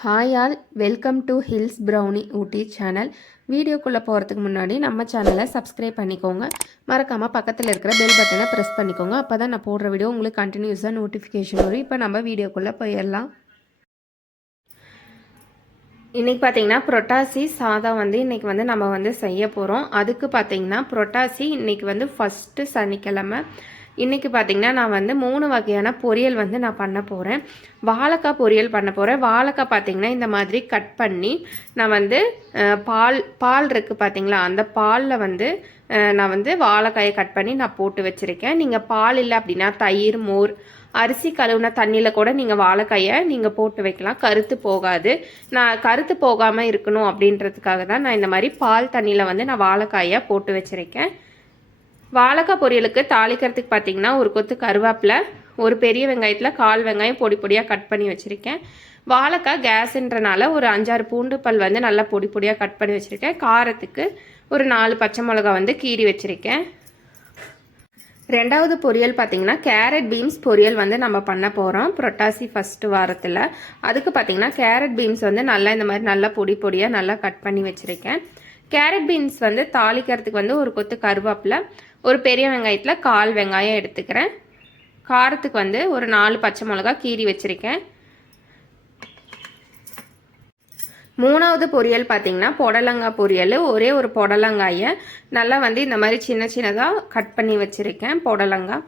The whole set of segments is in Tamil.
Hi all, welcome to hills brownie Ooty channel. வீடியோக்குள்ளே போகிறதுக்கு முன்னாடி நம்ம சேனலை சப்ஸ்கிரைப் பண்ணிக்கோங்க. மறக்காமல் பக்கத்தில் இருக்கிற பெல் பட்டனை ப்ரெஸ் பண்ணிக்கோங்க. அப்போ தான் நான் போடுற வீடியோ உங்களுக்கு கண்டினியூஸாக நோட்டிஃபிகேஷன் வரும். இப்போ நம்ம வீடியோக்குள்ளே போயிடலாம். இன்றைக்கி பார்த்திங்கன்னா புரோட்டாசி சாதம் இன்றைக்கி நம்ம செய்ய போகிறோம். அதுக்கு பார்த்திங்கன்னா புரோட்டாசி இன்றைக்கி ஃபஸ்ட்டு சனிக்கிழமை. இன்றைக்கி பார்த்திங்கன்னா நான் 3 வகையான பொரியல் நான் பண்ண போகிறேன். வாழைக்காய் பொரியல் பண்ண போகிறேன். வாழைக்காய் பார்த்திங்கன்னா இந்த மாதிரி கட் பண்ணி நான் பால் இருக்குது பார்த்திங்களா, அந்த பாலில் நான் வாழைக்காயை கட் பண்ணி நான் போட்டு வச்சுருக்கேன். நீங்கள் பால் இல்லை அப்படின்னா தயிர், மோர், அரிசி கழுவுன தண்ணியில் கூட நீங்கள் வாழைக்காயை நீங்கள் போட்டு வைக்கலாம். கருத்து போகாது. நான் கருத்து போகாமல் இருக்கணும் அப்படின்றதுக்காக தான் நான் இந்த மாதிரி பால் தண்ணியில் நான் வாழைக்காயை போட்டு வச்சுருக்கேன். வாழைக்காய் பொரியலுக்கு தாளிக்கிறதுக்கு பார்த்திங்கன்னா ஒரு கொத்து கருவேப்பிலை, ஒரு பெரிய வெங்காயத்தில் 1/4 வெங்காயம் பொடி பொடியாக கட் பண்ணி வச்சுருக்கேன். வாழைக்காய் கேஸுன்றனால ஒரு 5-6 பூண்டு பல் நல்லா பொடி பொடியாக கட் பண்ணி வச்சுருக்கேன். காரத்துக்கு ஒரு 4 பச்சை மிளகா கீறி வச்சுருக்கேன். ரெண்டாவது பொரியல் பார்த்திங்கன்னா கேரட் பீன்ஸ் பொரியல் நம்ம பண்ண போகிறோம் புரோட்டாசி ஃபஸ்ட்டு வாரத்தில். அதுக்கு பார்த்திங்கன்னா கேரட் பீன்ஸ் நல்லா இந்த மாதிரி நல்லா பொடி பொடியாக நல்லா கட் பண்ணி வச்சுருக்கேன். கேரட் பீன்ஸ் தாளிக்கிறதுக்கு ஒரு கொத்து கருவேப்பிலை, ஒரு பெரிய வெங்காயத்தில் 1/4 வெங்காயம் எடுத்துக்கிறேன். காரத்துக்கு ஒரு 4 பச்சை மிளகா கீறி வச்சுருக்கேன். மூணாவது பொரியல் பார்த்திங்கன்னா புடலங்காய் பொரியல். ஒரே ஒரு புடலங்காயை நல்லா இந்த மாதிரி சின்ன சின்னதாக கட் பண்ணி வச்சுருக்கேன் புடலங்காய்.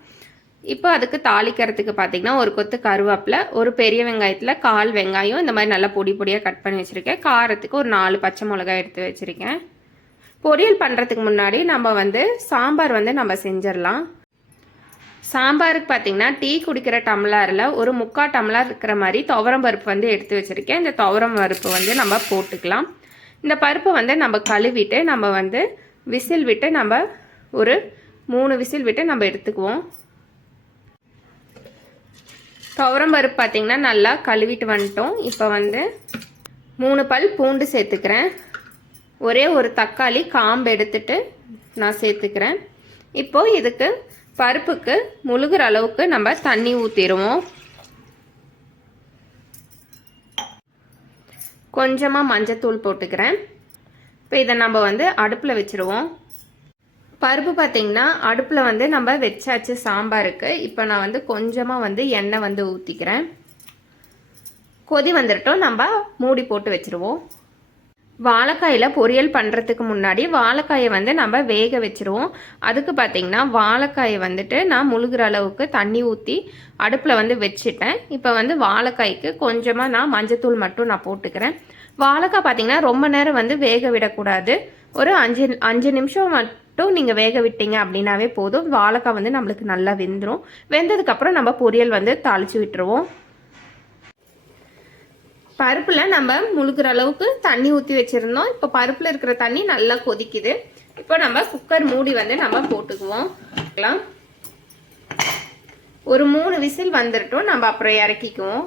இப்போ அதுக்கு தாளிக்கிறதுக்கு பார்த்திங்கன்னா ஒரு கொத்து கருவேப்பிலை, ஒரு பெரிய வெங்காயத்தில் 1/4 வெங்காயம் இந்த மாதிரி நல்லா பொடி பொடியாக கட் பண்ணி வச்சுருக்கேன். காரத்துக்கு ஒரு 4 பச்சை மிளகாய் எடுத்து வச்சுருக்கேன். பொரியல் பண்ணுறதுக்கு முன்னாடி நம்ம சாம்பார் நம்ம செஞ்சிடலாம். சாம்பாருக்கு பார்த்திங்கன்னா டீ குடிக்கிற டம்ளரில் ஒரு 3/4 டம்ளர் இருக்கிற மாதிரி துவரம் பருப்பு எடுத்து வச்சுருக்கேன். இந்த துவரம் பருப்பு நம்ம போட்டுக்கலாம். இந்த பருப்பை நம்ம கழுவிட்டு நம்ம விசில் விட்டு நம்ம ஒரு 3 விசில் விட்டு நம்ம எடுத்துக்குவோம். துவரம் பருப்பு பார்த்திங்கன்னா நல்லா கழுவிட்டு வந்துட்டோம். இப்போ 3 பல் பூண்டு சேர்த்துக்கிறேன். ஒரே ஒரு தக்காளி காம்பு எடுத்துட்டு நான் சேர்த்துக்கிறேன். இப்போது இதுக்கு பருப்புக்கு முழுகிற அளவுக்கு நம்ம தண்ணி ஊற்றிடுவோம். கொஞ்சமாக மஞ்சத்தூள் போட்டுக்கிறேன். இப்போ இதை நம்ம அடுப்பில் வச்சுருவோம். பருப்பு பார்த்திங்கன்னா அடுப்பில் நம்ம வச்சாச்சு சாம்பாருக்கு. இப்போ நான் கொஞ்சமாக எண்ணெய் ஊற்றிக்கிறேன். கொதி வந்துட்டோம், நம்ம மூடி போட்டு வச்சுருவோம். வாழைக்காயில் பொரியல் பண்ணுறதுக்கு முன்னாடி வாழைக்காயை நம்ம வேக வச்சுருவோம். அதுக்கு பார்த்திங்கன்னா வாழைக்காயை நான் முழுகிற அளவுக்கு தண்ணி ஊற்றி அடுப்பில் வச்சுட்டேன். இப்போ வாழைக்காய்க்கு கொஞ்சமாக நான் மஞ்சத்தூள் மட்டும் நான் போட்டுக்கிறேன். வாழைக்காய் பார்த்திங்கன்னா ரொம்ப நேரம் வேக விடக்கூடாது. ஒரு 5 நிமிஷம் மட்டும் நீங்கள் வேக விட்டீங்க அப்படின்னாவே போதும். வாழைக்காய் நம்மளுக்கு நல்லா வெந்துடும். வெந்ததுக்கப்புறம் நம்ம பொரியல் தாளித்து விட்டுருவோம். பருப்பில் நம்ம முழுகிற அளவுக்கு தண்ணி ஊற்றி வச்சுருந்தோம். இப்போ பருப்பில் இருக்கிற தண்ணி நல்லா கொதிக்குது. இப்போ நம்ம குக்கர் மூடி நம்ம போட்டுக்குவோம். ஒரு 3 விசில் வந்துட்டோம், நம்ம அப்புறம் இறக்கிக்குவோம்.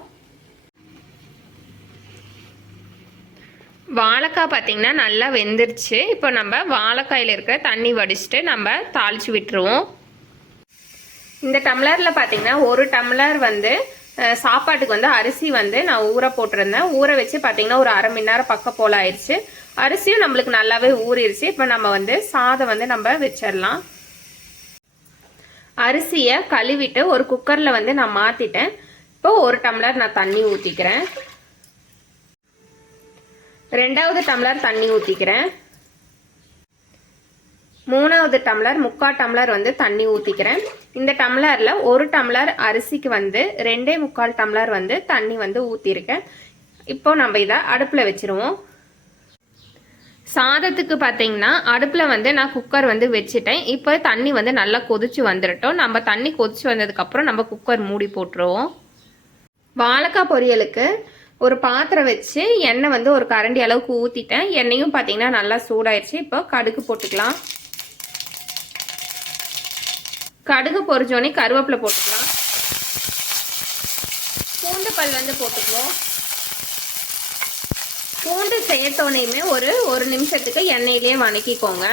வாழைக்காய் பார்த்திங்கன்னா நல்லா வெந்துருச்சு. இப்போ நம்ம வாழைக்காயில் இருக்கிற தண்ணி வடிச்சிட்டு நம்ம தாளித்து விட்டுருவோம். இந்த டம்ளரில் பார்த்திங்கன்னா 1 டம்ளர் சாப்பாட்டுக்கு அரிசி நான் ஊற போட்டிருந்தேன். ஊற வச்சு பார்த்திங்கன்னா ஒரு 1/2 மணி நேரம் பக்கம் போல் ஆயிடுச்சு. அரிசியும் நம்மளுக்கு நல்லாவே ஊறிடுச்சு. இப்போ நம்ம சாதம் நம்ம வச்சிடலாம். அரிசியை கழுவிட்டு ஒரு குக்கரில் நான் மாற்றிட்டேன். இப்போ 1 டம்ளர் நான் தண்ணி ஊற்றிக்கிறேன். 2வது டம்ளர் தண்ணி ஊற்றிக்கிறேன். 3வது டம்ளர் 3/4 டம்ளர் தண்ணி ஊற்றிக்கிறேன். இந்த டம்ளரில் 1 டம்ளர் அரிசிக்கு 2.25 டம்ளர் தண்ணி ஊற்றிருக்கேன். இப்போ நம்ம இதை அடுப்பில் வச்சுருவோம். சாதத்துக்கு பார்த்திங்கன்னா அடுப்பில் நான் குக்கர் வச்சுட்டேன். இப்போ தண்ணி நல்லா கொதிச்சு வந்துடட்டும். நம்ம தண்ணி கொதிச்சு வந்ததுக்கப்புறம் நம்ம குக்கர் மூடி போட்டுருவோம். வாழைக்காய் பொரியலுக்கு ஒரு பாத்திரம் வச்சு எண்ணெய் ஒரு கரண்டி அளவுக்கு ஊற்றிட்டேன். எண்ணெயும் பார்த்திங்கன்னா நல்லா சூடாயிடுச்சு. இப்போ கடுகு போட்டுக்கலாம். கடுகு பொரிச்சோடனே கருவேப்பிலை போட்டுக்கலாம். பூண்டு பல் போட்டுக்குவோம். பூண்டு சேர்த்தோனையுமே ஒரு நிமிஷத்துக்கு எண்ணெயிலே வதக்கிக்கோங்க.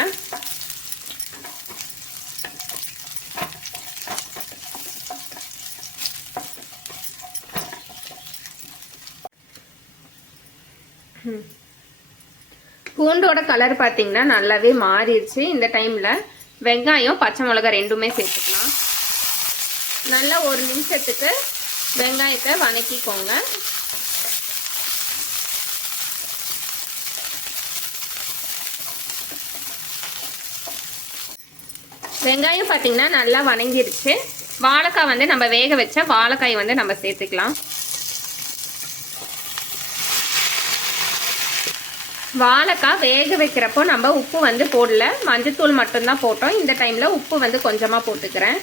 பூண்டோட கலர் பார்த்தீங்கன்னா நல்லாவே மாறிடுச்சு. இந்த டைமில் வெங்காயம் பச்சை மிளகாய் ரெண்டுமே சேர்த்துக்கலாம். நல்லா ஒரு நிமிஷத்துக்கு வெங்காயத்தை வதக்கிக்கோங்க. வெங்காயம் பார்த்தீங்கன்னா நல்லா வதங்கிருச்சு. வாழைக்காய் வந்து நம்ம வேக வச்ச வாழைக்காய் வந்து நம்ம சேர்த்துக்கலாம். வாழைக்காய் வேக வைக்கிறப்போ நம்ம உப்பு வந்து போடல, மஞ்சத்தூள் மட்டும்தான் போட்டோம். இந்த டைமில் உப்பு வந்து கொஞ்சமாக போட்டுக்கிறேன்.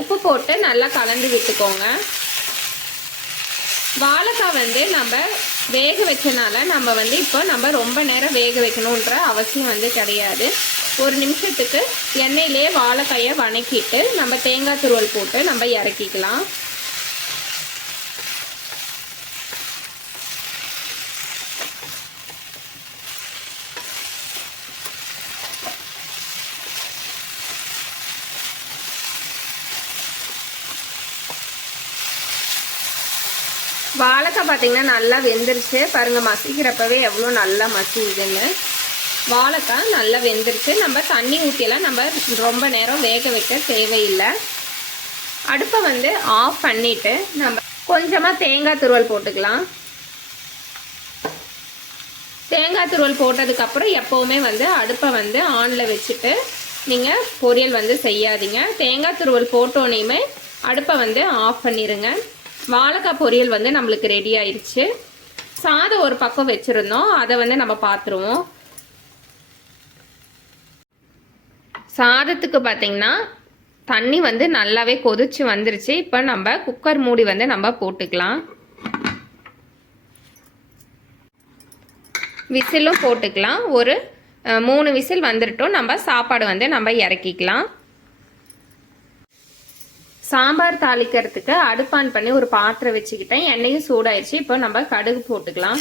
உப்பு போட்டு நல்லா கலந்து விட்டுக்கோங்க. வாழைக்காய் வந்து நம்ம வேக வச்சனால நம்ம வந்து இப்போ நம்ம ரொம்ப நேரம் வேக வைக்கணுன்ற அவசியம் வந்து கிடையாது. ஒரு நிமிஷத்துக்கு எண்ணெயிலே வாழைக்காயை வதக்கிட்டு நம்ம தேங்காய் துருவல் போட்டு நம்ம இறக்கிக்கலாம். வாழைக்காய் பார்த்தீங்கன்னா நல்லா வெந்துருச்சு பாருங்கள். மசிக்கிறப்பவே எவ்வளோ நல்லா மசிக்குதுன்னு. வாழைக்காய் நல்லா வெந்துருச்சு. நம்ம தண்ணி ஊற்றியெல்லாம் நம்ம ரொம்ப நேரம் வேக வைக்க தேவையில்லை. அடுப்பை வந்து ஆஃப் பண்ணிவிட்டு நம்ம கொஞ்சமாக தேங்காய் துருவல் போட்டுக்கலாம். தேங்காய் துருவல் போட்டதுக்கப்புறம் எப்போவுமே வந்து அடுப்பை வந்து ஆனில் வச்சுட்டு நீங்கள் பொரியல் வந்து செய்யாதீங்க. தேங்காய் துருவல் போட்டோன்னே அடுப்பை வந்து ஆஃப் பண்ணிடுங்க. வாழைக்காய் பொரியல் வந்து நம்மளுக்கு ரெடி ஆயிடுச்சு. சாதம் ஒரு பக்கம் வச்சுருந்தோம், அதை வந்து நம்ம பார்த்துருவோம். சாதத்துக்கு பார்த்தீங்கன்னா தண்ணி வந்து நல்லாவே கொதிச்சு வந்துருச்சு. இப்போ நம்ம குக்கர் மூடி வந்து நம்ம போட்டுக்கலாம். விசிலும் போட்டுக்கலாம். ஒரு 3 விசில் வந்துட்டோம். நம்ம சாப்பாடு வந்து நம்ம இறக்கிக்கலாம். சாம்பார் தாளிக்கிறதுக்கு அடுப்பான் பண்ணி ஒரு பாத்திரம் வச்சுக்கிட்டேன். எண்ணெயும் சூடாயிடுச்சு. இப்போ நம்ம கடுகு போட்டுக்கலாம்.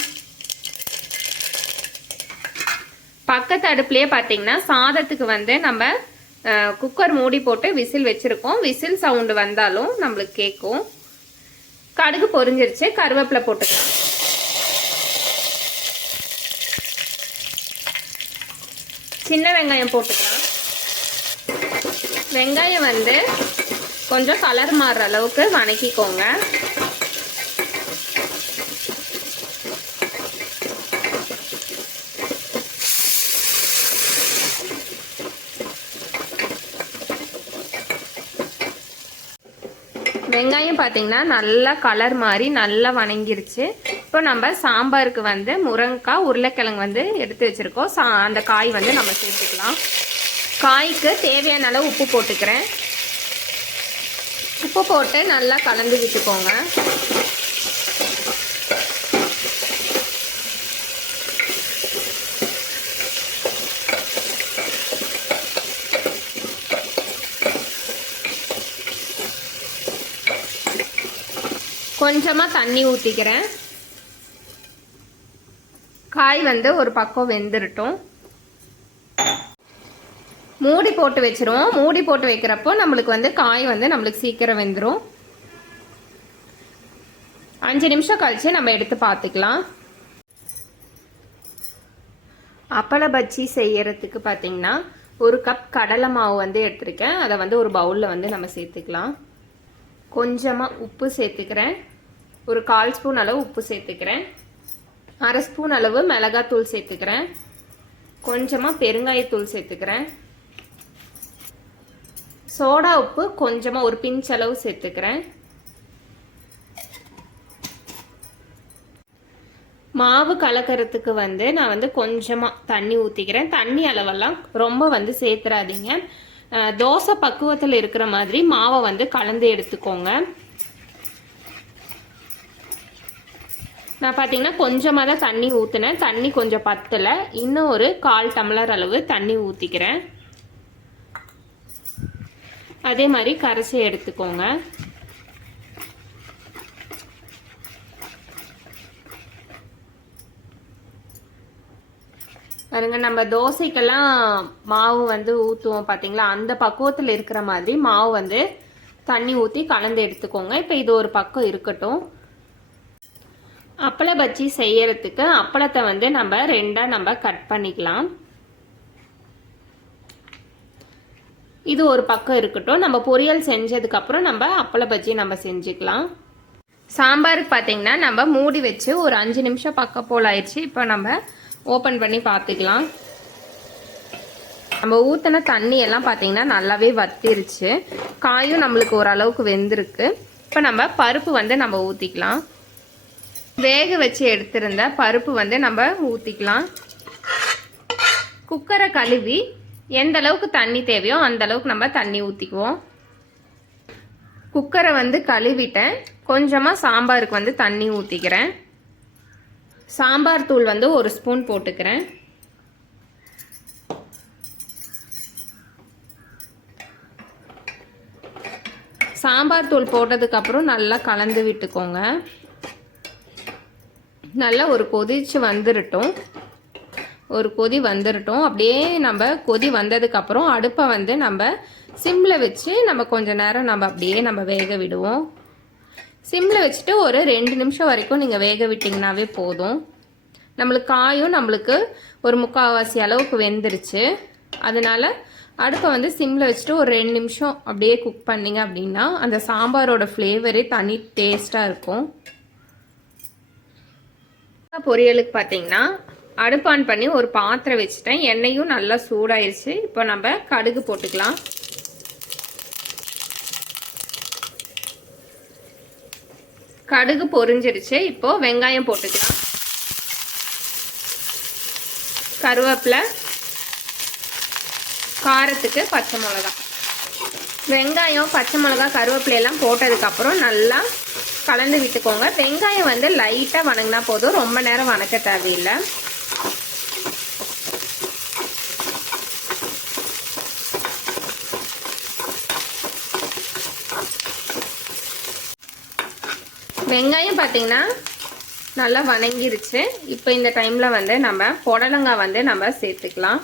பக்கத்து அடுப்புலேயே பார்த்தீங்கன்னா சாதத்துக்கு வந்து நம்ம குக்கர் மூடி போட்டு விசில் வச்சுருக்கோம். விசில் சவுண்டு வந்தாலும் நம்மளுக்கு கேட்கும். கடுகு பொரிஞ்சிருச்சு. கருவேப்பிலை போட்டுக்கலாம். சின்ன வெங்காயம் போட்டுக்கலாம். வெங்காயம் வந்து கொஞ்சம் கலர் மாறுற அளவுக்கு வதக்கிக்கோங்க. வெங்காயம் பார்த்தீங்கன்னா நல்லா கலர் மாறி நல்லா வதங்கிருச்சு. இப்போ நம்ம சாம்பாருக்கு வந்து முருங்கைக்காய் உருளைக்கிழங்கு வந்து எடுத்து வச்சுருக்கோம். அந்த காய் வந்து நம்ம சேர்த்துக்கலாம். காய்க்கு தேவையான அளவு உப்பு போட்டுக்கிறேன். உப்பு போட்டு நல்லா கலந்து விட்டுக்கோங்க. கொஞ்சமாக தண்ணி ஊற்றிக்கிறேன். காய் வந்து ஒரு பக்கம் வெந்துருட்டும். மூடி போட்டு வச்சிருவோம். மூடி போட்டு வைக்கிறப்போ நம்மளுக்கு வந்து காய் வந்து நம்மளுக்கு சீக்கிரம் வெந்துடும். 5 நிமிஷம் கழிச்சு நம்ம எடுத்து பார்த்துக்கலாம். அப்பள பஜ்ஜி செய்யறதுக்கு பார்த்தீங்கன்னா 1 கப் கடலை மாவு வந்து எடுத்திருக்கேன். அதை வந்து ஒரு பவுலில் வந்து நம்ம சேர்த்துக்கலாம். கொஞ்சமாக உப்பு சேர்த்துக்கிறேன். ஒரு 1/4 ஸ்பூன் அளவு உப்பு சேர்த்துக்கிறேன். 1/2 ஸ்பூன் அளவு மிளகாத்தூள் சேர்த்துக்கிறேன். கொஞ்சமாக பெருங்காயத்தூள் சேர்த்துக்கிறேன். சோடா உப்பு கொஞ்சமாக ஒரு பிஞ்ச் அளவு சேர்த்துக்கிறேன். மாவு கலக்கிறதுக்கு வந்து நான் வந்து கொஞ்சமாக தண்ணி ஊற்றிக்கிறேன். தண்ணி அளவெல்லாம் ரொம்ப வந்து சேர்த்துறாதீங்க. தோசை பக்குவத்தில் இருக்கிற மாதிரி மாவை வந்து கலந்து எடுத்துக்கோங்க. நான் பார்த்தீங்கன்னா கொஞ்சமாக தான் தண்ணி ஊற்றினேன். தண்ணி கொஞ்சம் பத்தலை. இன்னும் ஒரு 1/4 டம்ளர் அளவு தண்ணி ஊற்றிக்கிறேன். அதே மாதிரி கரைச்சி எடுத்துக்கோங்க. பாருங்க, நம்ம தோசைக்கெல்லாம் மாவு வந்து ஊற்றுவோம் பார்த்தீங்களா, அந்த பக்குவத்தில் இருக்கிற மாதிரி மாவு வந்து தண்ணி ஊற்றி கலந்து எடுத்துக்கோங்க. இப்போ இது ஒரு பக்கம் இருக்கட்டும். அப்பள பஜ்ஜி செய்யறதுக்கு அப்பளத்தை வந்து நம்ம ரெண்டாக நம்ம கட் பண்ணிக்கலாம். இது ஒரு பக்கம் இருக்கட்டும். நம்ம பொரியல் செஞ்சதுக்கப்புறம் நம்ம அப்பள பஜ்ஜி நம்ம செஞ்சுக்கலாம். சாம்பாருக்கு பார்த்தீங்கன்னா நம்ம மூடி வச்சு ஒரு 5 நிமிஷம் பக்கம் போல் ஆயிடுச்சு. இப்போ நம்ம ஓப்பன் பண்ணி பார்த்துக்கலாம். நம்ம ஊற்றின தண்ணி எல்லாம் பார்த்தீங்கன்னா நல்லாவே வத்திருச்சு. காயும் நம்மளுக்கு ஓரளவுக்கு வெந்திருக்கு. இப்போ நம்ம பருப்பு வந்து நம்ம ஊற்றிக்கலாம். வேக வச்சு எடுத்திருந்த பருப்பு வந்து நம்ம ஊற்றிக்கலாம். குக்கரை கழுவி எந்த அளவுக்கு தண்ணி தேவையோ அந்த அளவுக்கு நம்ம தண்ணி ஊற்றிக்குவோம். குக்கரை வந்து கழுவிட்டேன். கொஞ்சமாக சாம்பாருக்கு வந்து தண்ணி ஊற்றிக்கிறேன். சாம்பார் தூள் வந்து 1 ஸ்பூன் போட்டுக்கிறேன். சாம்பார் தூள் போட்டதுக்கப்புறம் நல்லா கலந்து விட்டுக்கோங்க. நல்லா ஒரு கொதிச்சு வந்துடட்டும். ஒரு கொதி வந்துடட்டும். அப்படியே நம்ம கொதி வந்ததுக்கப்புறம் அடுப்பை வந்து நம்ம சிம்மில் வச்சு நம்ம கொஞ்ச நேரம் நம்ம அப்படியே நம்ம வேக விடுவோம். சிம்மில் வச்சுட்டு ஒரு 2 நிமிஷம் வரைக்கும் நீங்கள் வேக விட்டிங்கனாவே போதும். நம்மளுக்கு காயும் நம்மளுக்கு ஒரு 3/4 அளவுக்கு வெந்துருச்சு. அதனால் அடுப்பை வந்து சிம்மில் வச்சுட்டு ஒரு 2 நிமிஷம் அப்படியே குக் பண்ணிங்க அப்படின்னா அந்த சாம்பாரோட ஃப்ளேவரே தனி டேஸ்ட்டாக இருக்கும். பொரியலுக்கு பார்த்தீங்கன்னா அடுப்பு ஆன் பண்ணி ஒரு பாத்திரம் வச்சுட்டேன். எண்ணெயும் நல்லா சூடாயிருச்சு. இப்போ நம்ம கடுகு போட்டுக்கலாம். கடுகு பொரிஞ்சிருச்சு. இப்போ வெங்காயம் போட்டுக்கலாம். கருவேப்பிலை, காரத்துக்கு பச்சை மிளகா. வெங்காயம், பச்சை மிளகா, கருவேப்பிலையெல்லாம் போட்டதுக்கப்புறம் நல்லா கலந்து விட்டுக்கோங்க. வெங்காயம் வந்து லைட்டாக வணங்கினா போதும். ரொம்ப நேரம் வணக்க தேவையில்லை. வெங்காயம் பார்த்தீங்கன்னா நல்லா வணங்கிருச்சு. இப்போ இந்த டைமில் வந்து நம்ம புடலங்காய் வந்து நம்ம சேர்த்துக்கலாம்.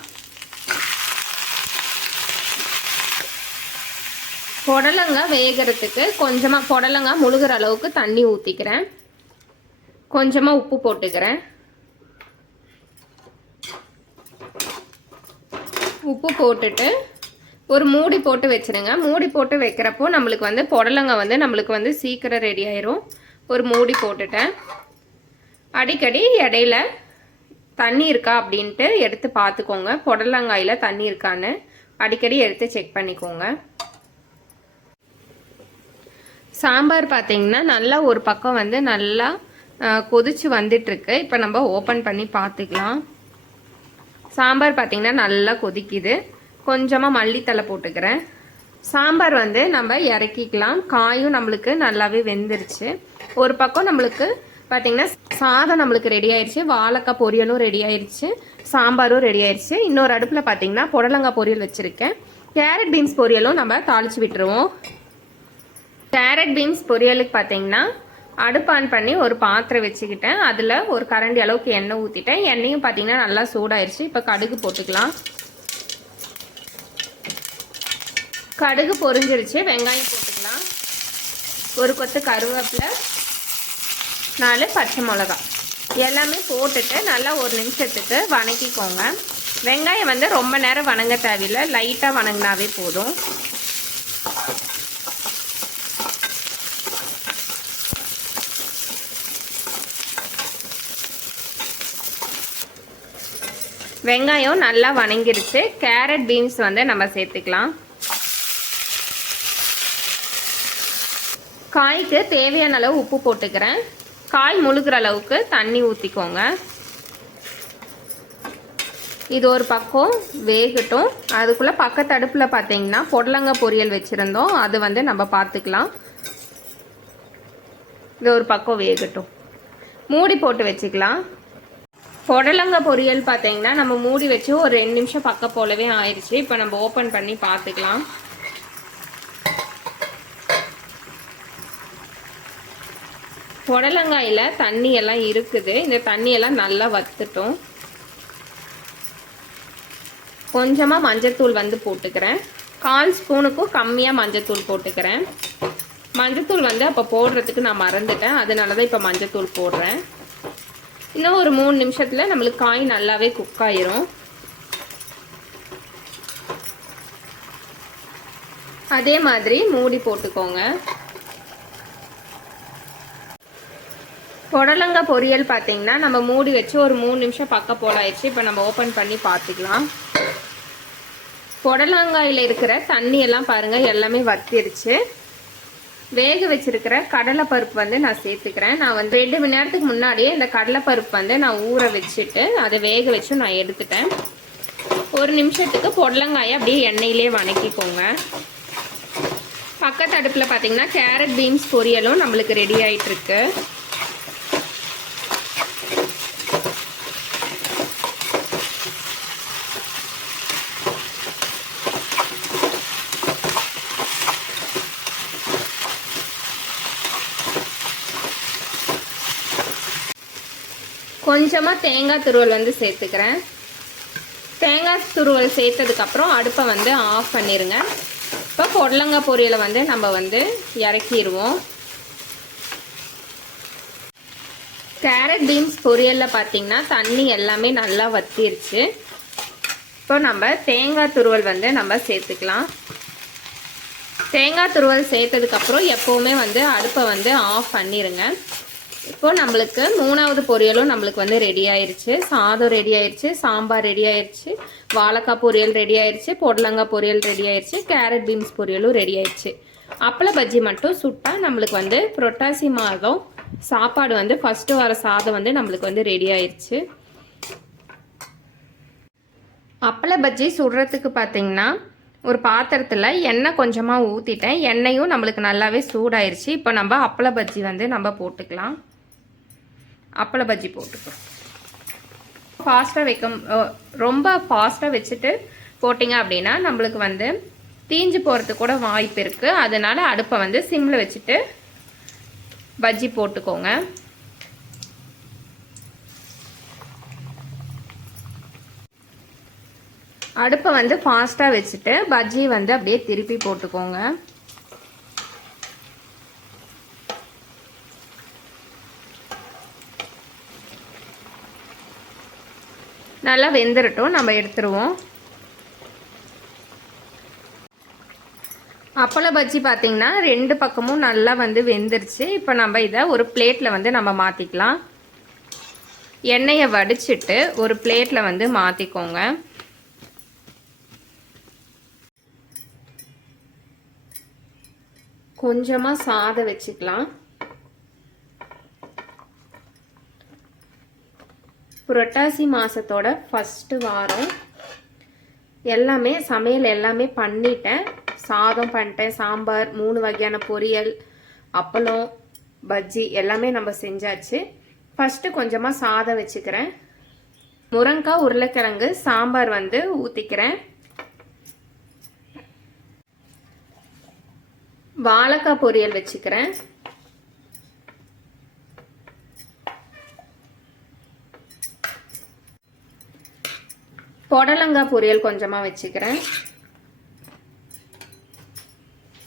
புடலங்காய் வேகிறதுக்கு கொஞ்சமாக புடலங்காய் முழுகிற அளவுக்கு தண்ணி ஊற்றிக்கிறேன். கொஞ்சமாக உப்பு போட்டுக்கிறேன். உப்பு போட்டுட்டு ஒரு மூடி போட்டு வச்சுருங்க. மூடி போட்டு வைக்கிறப்போ நம்மளுக்கு வந்து புடலங்காய் வந்து நம்மளுக்கு வந்து சீக்கிரம் ரெடி ஆயிரும். ஒரு மூடி போட்டுட்டேன். அடிக்கடி இடையில தண்ணி இருக்கா அப்படின்ட்டு எடுத்து பார்த்துக்கோங்க. புடலங்காயில் தண்ணி இருக்கான்னு அடிக்கடி எடுத்து செக் பண்ணிக்கோங்க. சாம்பார் பார்த்தீங்கன்னா நல்லா ஒரு பக்கம் வந்து நல்லா கொதிச்சு வந்துட்டுருக்கு. இப்போ நம்ம ஓப்பன் பண்ணி பார்த்துக்கலாம். சாம்பார் பார்த்தீங்கன்னா நல்லா கொதிக்குது. கொஞ்சமாக மல்லித்தலை போட்டுக்கிறேன். சாம்பார் வந்து நம்ம இறக்கிக்கலாம். காயும் நம்மளுக்கு நல்லாவே வெந்துருச்சு. ஒரு பக்கம் நம்மளுக்கு பார்த்தீங்கன்னா சாதம் நம்மளுக்கு ரெடி ஆயிடுச்சு. வாழைக்காய் பொரியலும் ரெடி ஆயிடுச்சு. சாம்பாரும் ரெடி ஆயிடுச்சு. இன்னொரு அடுப்பில் பார்த்தீங்கன்னா புடலங்காய் பொரியல் வச்சுருக்கேன். கேரட் பீன்ஸ் பொரியலும் நம்ம தாளித்து விட்டுருவோம். கேரட் பீன்ஸ் பொரியலுக்கு பார்த்தீங்கன்னா அடுப்பு ஆன் பண்ணி ஒரு பாத்திரம் வச்சுக்கிட்டேன். அதில் ஒரு கரண்டி அளவுக்கு எண்ணெய் ஊற்றிட்டேன். எண்ணெயும் பார்த்தீங்கன்னா நல்லா சூடாயிருச்சு. இப்போ கடுகு போட்டுக்கலாம். கடுகு பொரிஞ்சிருச்சு. வெங்காயம் போட்டுக்கலாம். ஒரு கொத்து கருவேப்பிலை, 4 பச்சை மிளகா எல்லாமே போட்டுட்டு நல்லா ஒரு நிமிஷத்துக்கு வணக்கிக்கோங்க. வெங்காயம் வந்து ரொம்ப நேரம் வணங்க தேவையில்லை. லைட்டாக வணங்கினாவே போதும். வெங்காயம் நல்லா வணங்கிருச்சு. கேரட் பீன்ஸ் வந்து நம்ம சேர்த்துக்கலாம். காய்க்கு தேவையான அளவு உப்பு போட்டுக்கிறேன். காய் முழுகிற அளவுக்கு தண்ணி ஊற்றிக்கோங்க. இது ஒரு பக்கம் வேகட்டும். அதுக்குள்ளே பக்கத்து அடுப்பில் பார்த்தீங்கன்னா புடலங்காய் பொரியல் வச்சுருந்தோம். அது வந்து நம்ம பார்த்துக்கலாம். இது ஒரு பக்கம் வேகட்டும். மூடி போட்டு வச்சுக்கலாம். புடலங்காய் பொரியல் பார்த்தீங்கன்னா நம்ம மூடி வச்சு ஒரு 2 நிமிஷம் பக்கம் போலவே ஆயிடுச்சு. இப்போ நம்ம ஓப்பன் பண்ணி பார்த்துக்கலாம். புடலங்காயில் தண்ணி எல்லாம் இருக்குது. இந்த தண்ணியெல்லாம் நல்லா வத்துட்டோம். கொஞ்சமாக மஞ்சத்தூள் வந்து போட்டுக்கிறேன். 1/4 ஸ்பூனுக்கும் கம்மியாக மஞ்சத்தூள் போட்டுக்கிறேன். மஞ்சத்தூள் வந்து அப்போ போடுறதுக்கு நான் மறந்துட்டேன். அதனால தான் இப்போ மஞ்சத்தூள் போடுறேன். இன்னும் ஒரு 3 நிமிஷத்தில் நம்மளுக்கு காய் நல்லாவே குக் ஆயிரும். அதே மாதிரி மூடி போட்டுக்கோங்க. புடலங்காய் பொரியல் பார்த்தீங்கன்னா நம்ம மூடி வச்சு ஒரு 3 நிமிஷம் பக்கம் போல் ஆயிடுச்சு. இப்போ நம்ம ஓப்பன் பண்ணி பார்த்துக்கலாம். புடலங்காயில் இருக்கிற தண்ணி எல்லாம் பாருங்கள் எல்லாமே வத்திருச்சு. வேக வச்சிருக்கிற கடலைப்பருப்பு வந்து நான் சேர்த்துக்கிறேன். நான் வந்து 2 மணி நேரத்துக்கு முன்னாடியே இந்த கடலைப்பருப்பு வந்து நான் ஊற வச்சுட்டு அதை வேக வச்சு நான் எடுத்துட்டேன். 1 நிமிஷத்துக்கு புடலங்காயை அப்படியே எண்ணெயிலே வணக்கிக்கோங்க. பக்கத்து அடுப்பில் பார்த்தீங்கன்னா கேரட் பீன்ஸ் பொரியலும் நம்மளுக்கு ரெடி ஆகிட்டு இருக்கு. கொஞ்சமாக தேங்காய் துருவல் வந்து சேர்த்துக்கிறேன். தேங்காய் துருவல் சேர்த்ததுக்கப்புறம் அடுப்பை வந்து ஆஃப் பண்ணிடுங்க. இப்போ புடலங்காய் பொரியலை வந்து நம்ம வந்து இறக்கிடுவோம். கேரட் பீன்ஸ் பொரியலில் பார்த்திங்கன்னா தண்ணி எல்லாமே நல்லா வத்திருச்சு. இப்போ நம்ம தேங்காய் துருவல் வந்து நம்ம சேர்த்துக்கலாம். தேங்காய் துருவல் சேர்த்ததுக்கப்புறம் எப்போவுமே வந்து அடுப்பை வந்து ஆஃப் பண்ணிடுங்க. இப்போ நம்மளுக்கு 3வது பொரியலும் நம்மளுக்கு வந்து ரெடி ஆயிடுச்சு. சாதம் ரெடி ஆயிடுச்சு, சாம்பார் ரெடி ஆயிடுச்சு, வாழைக்காய் பொரியல் ரெடி ஆயிடுச்சு, புடலங்காய் பொரியல் ரெடி ஆயிடுச்சு, கேரட் பீன்ஸ் பொரியலும் ரெடி ஆயிடுச்சு. அப்பள பஜ்ஜி மட்டும் சுட்டா நம்மளுக்கு வந்து புரட்டாசி மாதம் சாப்பாடு வந்து ஃபர்ஸ்ட் வர சாதம் வந்து நம்மளுக்கு வந்து ரெடி ஆயிடுச்சு. அப்பள பஜ்ஜி சுடுறதுக்கு பார்த்தீங்கன்னா ஒரு பாத்திரத்தில் எண்ணெய் கொஞ்சமாக ஊற்றிட்டேன். எண்ணெயும் நம்மளுக்கு நல்லாவே சூடாயிருச்சு. இப்போ நம்ம அப்பள பஜ்ஜி வந்து நம்ம போட்டுக்கலாம். அப்பள பஜ்ஜி போட்டுக்கலாம். ரொம்ப ஃபாஸ்ட்டாக வச்சுட்டு போட்டிங்க அப்படின்னா நம்மளுக்கு வந்து தீஞ்சு போகிறதுக்கு கூட வாய்ப்பு இருக்குது. அதனால் அடுப்பை வந்து சிம்மில் வச்சுட்டு பஜ்ஜி போட்டுக்கோங்க. அடுப்பை வந்து ஃபாஸ்ட்டாக வச்சுட்டு பஜ்ஜி வந்து அப்படியே திருப்பி போட்டுக்கோங்க. நல்லா வெந்துடட்டும், நம்ம எடுத்துருவோம். அப்பள பஜ்ஜி பார்த்தீங்கன்னா 2 பக்கமும் நல்லா வந்து வெந்துருச்சு. இப்போ நம்ம இதை ஒரு பிளேட்டில் வந்து நம்ம மாற்றிக்கலாம். எண்ணெயை வடிச்சிட்டு ஒரு பிளேட்டில் வந்து மாற்றிக்கோங்க. கொஞ்சமாக சாதம் வச்சுக்கலாம். புரட்டாசி மாதத்தோட ஃபஸ்ட்டு வாரம் எல்லாமே சமையல் எல்லாமே பண்ணிட்டேன். சாதம் பண்ணிட்டேன், சாம்பார், 3 வகையான பொரியல், அப்பளம், பஜ்ஜி எல்லாமே நம்ம செஞ்சாச்சு. ஃபஸ்ட்டு கொஞ்சமாக சாதம் வச்சுக்கிறேன். முருங்கைக்காய், உருளைக்கிழங்கு சாம்பார் வந்து ஊற்றிக்கிறேன். வாழைக்காய் பொரியல் வச்சுக்கிறேன். புடலங்காய் பொரியல் கொஞ்சமாக வச்சுக்கிறேன்.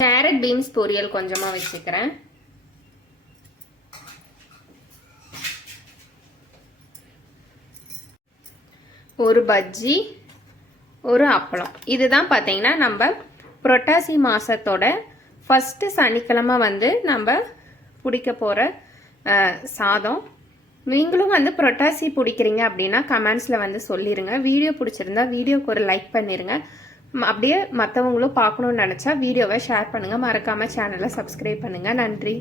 கேரட் பீன்ஸ் பொரியல் கொஞ்சமாக வச்சுக்கிறேன். ஒரு பஜ்ஜி, ஒரு அப்பளம். இதுதான் பார்த்தீங்கன்னா நம்ம புரட்டாசி மாதத்தோட ஃபஸ்ட்டு சனிக்கிழமை வந்து நம்ம பிடிக்க போகிற சாதம். நீங்களும் வந்து புரட்டாசி பிடிக்கிறீங்க அப்படின்னா கமெண்ட்ஸில் வந்து சொல்லிடுங்க. வீடியோ பிடிச்சிருந்தா வீடியோக்கு ஒரு லைக் பண்ணிடுங்க. அப்படியே மற்றவங்களும் பார்க்கணுன்னு நினச்சா வீடியோவை ஷேர் பண்ணுங்கள். மறக்காமல் சேனலை சப்ஸ்கிரைப் பண்ணுங்கள். நன்றி.